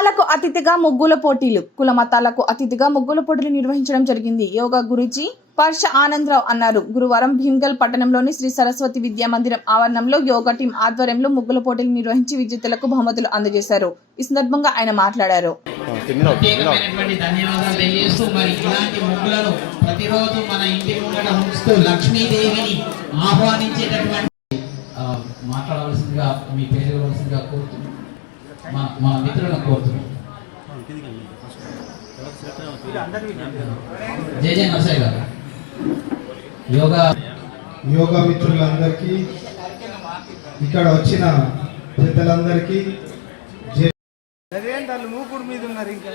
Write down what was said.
మతాలకు అతీతంగా ముగ్గుల పోటీలు కుల మతాలకు అతీతంగా ముగ్గుల పోటీలు నిర్వహించడం జరిగింది. యోగా గురుజీ పర్ష ఆనందరావు అన్నారు. గురువారం భీమ్గల్ పట్టణంలోని శ్రీ సరస్వతి విద్యా మందిరం ఆవరణంలో యోగా టీం ఆధ్వర్యంలో ముగ్గుల పోటీలు నిర్వహించి విజేతలకు బహుమతులు అందజేశారు. ఈ సందర్భంగా ఆయన మాట్లాడారు. మాట్లాడవలసిందిగా మీ పేరు ఇవ్వవలసిందిగా కోరుతున్నాం. మా మిత్రులను కోరుతున్నాం. జై జై నరసయ్య గారు. యోగా మిత్రులందరికీ, ఇక్కడ వచ్చిన పెద్దలందరికీ మూకుడు మీద ఉన్నారు ఇంకా